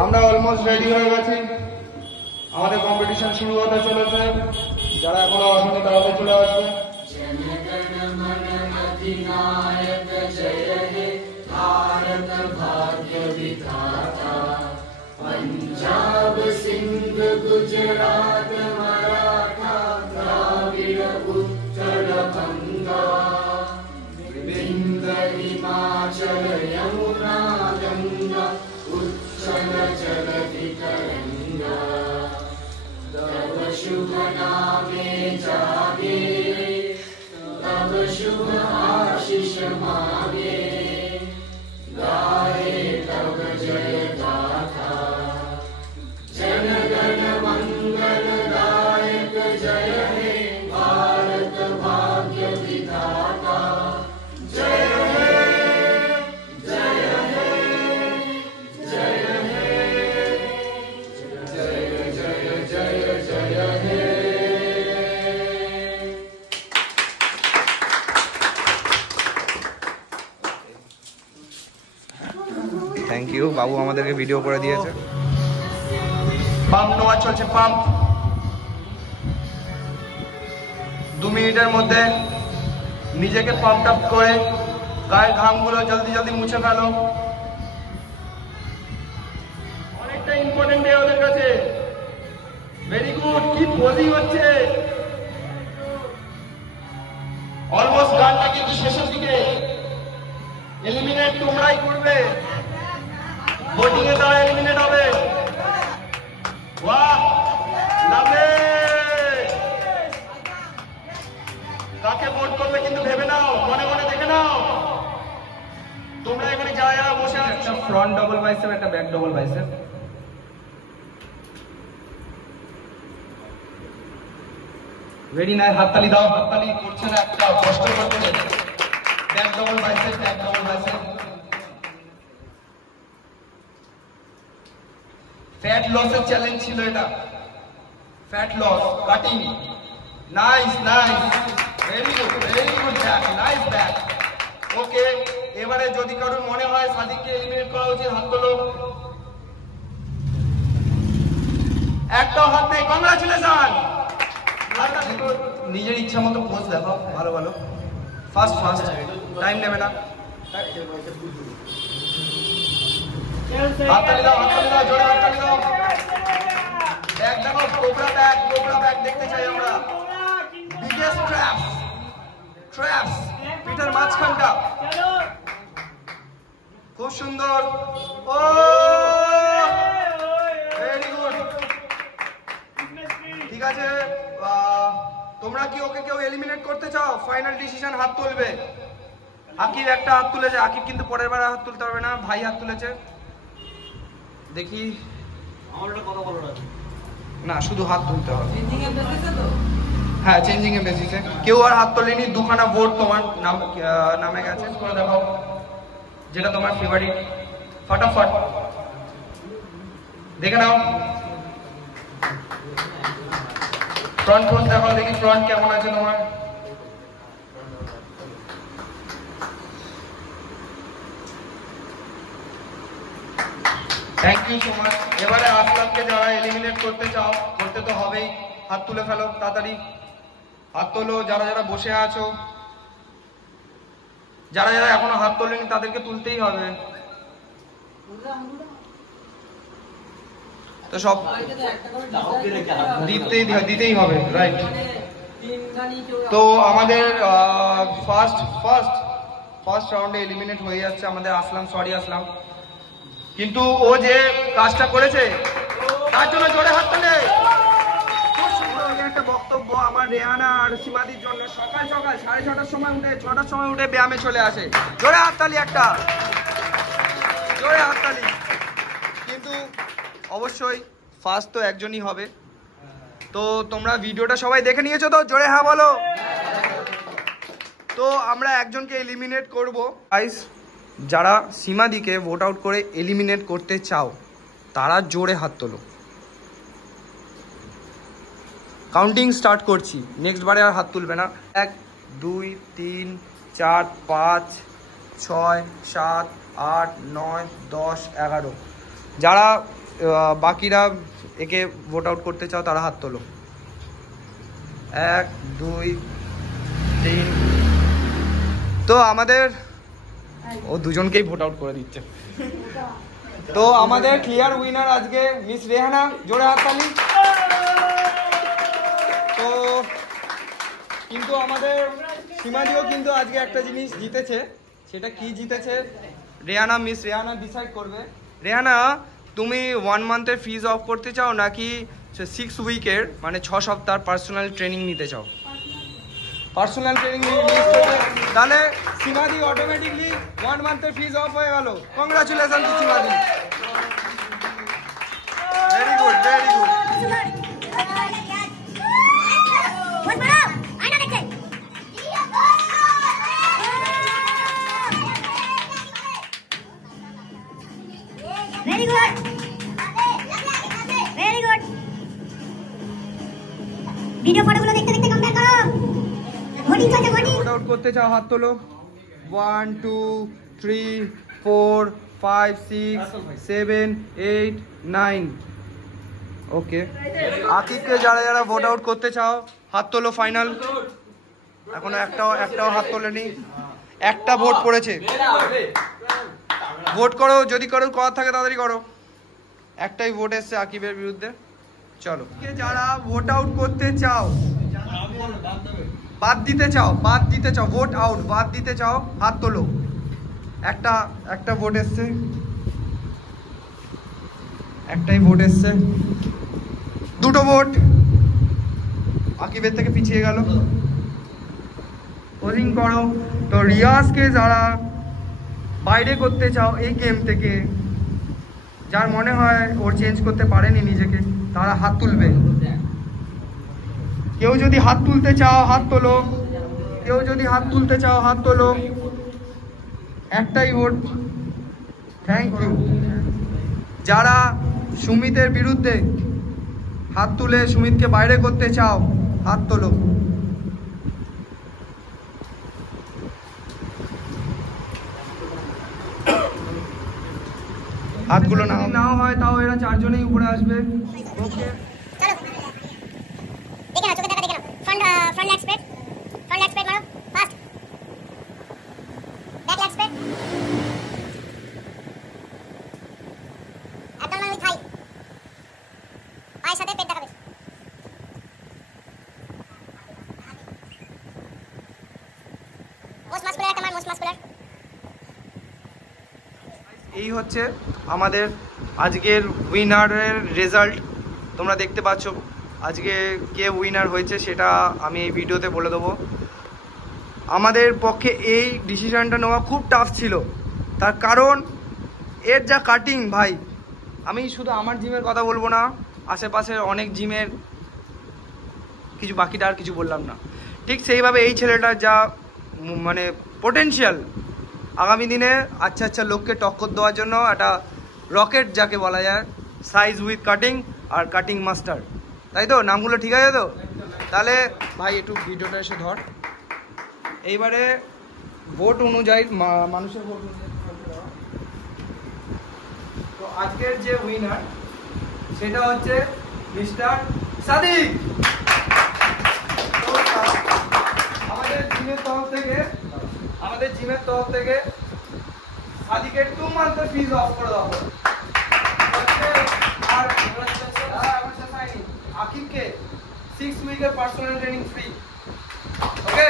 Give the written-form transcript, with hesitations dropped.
আমরা almost ready হয়ে গেছি, আমাদের কম্পিটিশন শুরু হতে চলেছে। যারা এখনো আসেনি তাড়াতাড়ি চলে আসবে। पंजाब सिंध गुजरात मराठा द्राविड़ उत्तर बंगा विंध्य हिमाचल यमुना गंगा उच्छल जलधि तरंगा तव शुभ नामे जागे तव शुभ आशीष मागे गाए तव जय गाथा जन गण मंगल दायक जय हे भारत भाग्य विधाता जय हे जय हे जय हे जय जय जय जय हे। থ্যাংক ইউ বাবু, আমাদেরকে ভিডিও করে দিয়েছে। পাম্প নেওয়া চলছে, পাম্প 2 মিনিটের মধ্যে নিজেকে পাম্প আপ করে গায়ের ঘামগুলো জলদি জলদি মুছে ফেলো। অনেকটা ইম্পর্টেন্ট ডে ওদের কাছে। ভেরি গুড, কি পোজিং হচ্ছে। অলমোস্ট গানটা কিন্তু শেষের দিকে। এলিমিনেট তোমরাই করবে, ভোটিং এ তারা এলিমিনেট হবে। বাহ, লাভলি। কাকে ভোট করবে কিন্তু ভেবে নাও, মনে মনে দেখে নাও। তোমরা এখানে যারা যারা বসে আছো, একটা ফ্রন্ট ডবল বাইসেপ, একটা ব্যাক ডবল বাইসেপ। রেডি নাই? হাততালি দাও। হাততালি করছে না, একটা কষ্ট করছে। Back double biceps, back double biceps. Fat লসের চ্যালেঞ্জ ছিল এটা। Fat loss, cutting. Nice nice, very good back, nice back. Okay, এবারে যদি কারোর মনে হয় সাদিককে এলিমিনেট করা উচিত, হাত তোলো। একটাও হাত নেই, কংগ্রাচুলেশন। নিজের ইচ্ছা মতো পোজ দেখো, ভালো ভালো। ফার্স্ট ফার্স্ট, টাইম নেবে না। হাততালি দাও, হাততালি দাও, জোরে হাততালি দাও। ব্যাক দেখো, কোবরা ব্যাক দেখতে চাই আমরা। বিগেস্ট ট্র্যাপস পিটার মাঝখানটা খুব সুন্দর। ও ভেরি গুড, ঠিক আছে। তোমরা কি ওকে কেউ এলিমিনেট করতে চাও? ফাইনাল ডিসিশন, হাত তুলবে। আকিব একটা হাত তুলেছে, আকিব কিন্তু পরের বার হাত তুলতে পারবে না। ভাই হাত তুলেছে, দেখি। আমার একটা কথা বলো না, শুধু হাত তুলতে হবে। হ্যাঁ, চেঞ্জিং এর বেসিসে। কেউ আর হাত তোলেনি, দুখানা ভোট তোমার নামে গেছে। করে দেখাও যেটা তোমার ফেভারিট, ফটাফট দেখে নাও। ফ্রন্ট পোজ দেখাও, দেখি ফ্রন্ট কেমন আছে তোমার। Thank you so much. এবারে আসলামকে যারা এলিমিনেট করতে চাও, করতে তো হবেই, হাত তুলে ফেলো তাড়াতাড়ি। হাত তোলো, যারা যারা বসে আছো। যারা যারা এখনো হাত তোলেনি তাদেরকে তুলতেই হবে। তো সব দিতেই হবে, রাইট। তো আমাদের ফার্স্ট রাউন্ডে এলিমিনেট হয়ে যাচ্ছে আমাদের আসলাম। সরি আসলাম, কিন্তু ও যে কাজটা করেছে তার জন্য জোরে হাত তোলে। খুব সুন্দর একটা বক্তব্য আমার রেহানা আর সীমাদির জন্য। সকাল সকাল 6:30টার সময় উঠে, 6টার সময় উঠে ব্যায়ামে চলে আসে। জোরে হাততালি, একটা জোরে হাততালি। কিন্তু অবশ্যই ফার্স্ট তো একজনই হবে। তো তোমরা ভিডিওটা সবাই দেখে নিয়েছো তো? জোরে হ্যাঁ বলো। তো আমরা একজনকে এলিমিনেট করব। গাইস, যারা সীমাদিকে ভোট আউট করে এলিমিনেট করতে চাও তারা জোরে হাত তোলো। কাউন্টিং স্টার্ট করছি, নেক্সট বারে আর হাত তুলবে না। 1 2 3 4 5 6 7 8 9 10 11। যারা বাকিরা একে ভোট আউট করতে চাও তারা হাত তোলো। 1 2 3। তো আমাদের ও দুজনকেই ভোট আউট করে দিচ্ছে। তো আমাদের ক্লিয়ার উইনার আজকে মিস রেহানা, জোরে হাততালি। তো কিন্তু আমাদের সীমাদিও কিন্তু আজকে একটা জিনিস জিতেছে, সেটা কি জিতেছে রেহানা, মিস রেহানা ডিসাইড করবে। রেহানা, তুমি 1 মান্থের ফিজ অফ করতে চাও নাকি 6 উইকের মানে 6 সপ্তাহ পার্সোনাল ট্রেনিং নিতে চাও? পার্সোনাল ট্রেনিং তাহলে সীমাদি অটোমেটিকলি 1 মান্থের ফিজ অফ হয়ে গেল। কংগ্রাচুলেশন টু সীমাদি, very good very good. Very good. Very good. Video ফটোগুলো দেখতে দেখতে কম্পেয়ার করো। ভোটিং চলছে, ভোটিং। ভোট আউট করতে চাও হাত তোলো। 1 2 3 4 5 6 7 8 9। ওকে, আকিবকে যারা যারা ভোট আউট করতে চাও হাত তোলো। ফাইনাল এখনো একটাও হাত তোলেনি। একটা ভোট পড়েছে, ভোট করো, যদি করো করার থাকে তাড়াতাড়ি করো। একটাই ভোট এসছে আকিবের বিরুদ্ধে। চলো, যারা ভোট আউট করতে চাও, বাদ দিতে চাও ভোট আউট বাদ দিতে চাও হাত তোলো। একটা ভোট এসছে, একটাই ভোট এসছে। 2টো ভোট আকিবের থেকে পিছিয়ে গেল। পোলিং করো। তো রিয়াজকে যারা বাইরে করতে চাও এই গেম থেকে, যার মনে হয় ওর চেঞ্জ করতে পারেনি নিজেকে, তারা হাত তুলবে। কেউ যদি হাত তুলতে চাও হাত তোলো, কেউ যদি হাত তুলতে চাও হাত তোলো। একটাই ভোট, থ্যাংক ইউ। যারা সুমিতের বিরুদ্ধে হাত তুলে সুমিতকে বাইরে করতে চাও হাত তোলো। হাতগুলো নাও হয় তাও এরা 4 জনেই উপরে আসবে। ওকে, দেখে নাও, চোখে দেখা দেখে নাও। ফ্রন্ট লেগ স্প্রেড, মারো ফাস্ট। ব্যাক লেগ স্প্রেড, একদম উইথ হাই, পায়ের সাথে পেট দেখাবে। মোস্ট মাসকুলার একটা মার, মোস্ট মাসকুলার। এই হচ্ছে আমাদের আজকের উইনারের রেজাল্ট। তোমরা দেখতে পাচ্ছ আজকে কে উইনার হয়েছে, সেটা আমি এই ভিডিওতে বলে দেবো। আমাদের পক্ষে এই ডিসিশনটা নেওয়া খুব টাফ ছিল, তার কারণ এর যা কাটিং ভাই। আমি শুধু আমার জিমের কথা বলবো না, আশেপাশের অনেক জিমের কিছু, বাকিটা আর কিছু বললাম না। ঠিক সেইভাবে এই ছেলেটার যা মানে পোটেনশিয়াল, আগামী দিনে আচ্ছা লোককে টক্কর দেওয়ার জন্য একটা রকেট যাকে বলা যায়, সাইজ উইথ কাটিং আর কাটিং মাস্টার, তাই তো? নামগুলো ঠিক আছে তো? তাহলে ভাই একটু ভিডিওটা এসে ধর। এইবারে ভোট অনুযায়ী, মানুষের ভোট অনুযায়ী তো আজকের যে উইনার সেটা হচ্ছে মিস্টার সাদিক। আমাদের জিমের তরফ থেকে সাদিকের 2 মান্থের ফিজ অফ করে দেওয়া হবে। আর আকিবকে 6 উইকের পার্সোনাল ট্রেনিং ফ্রি। ওকে।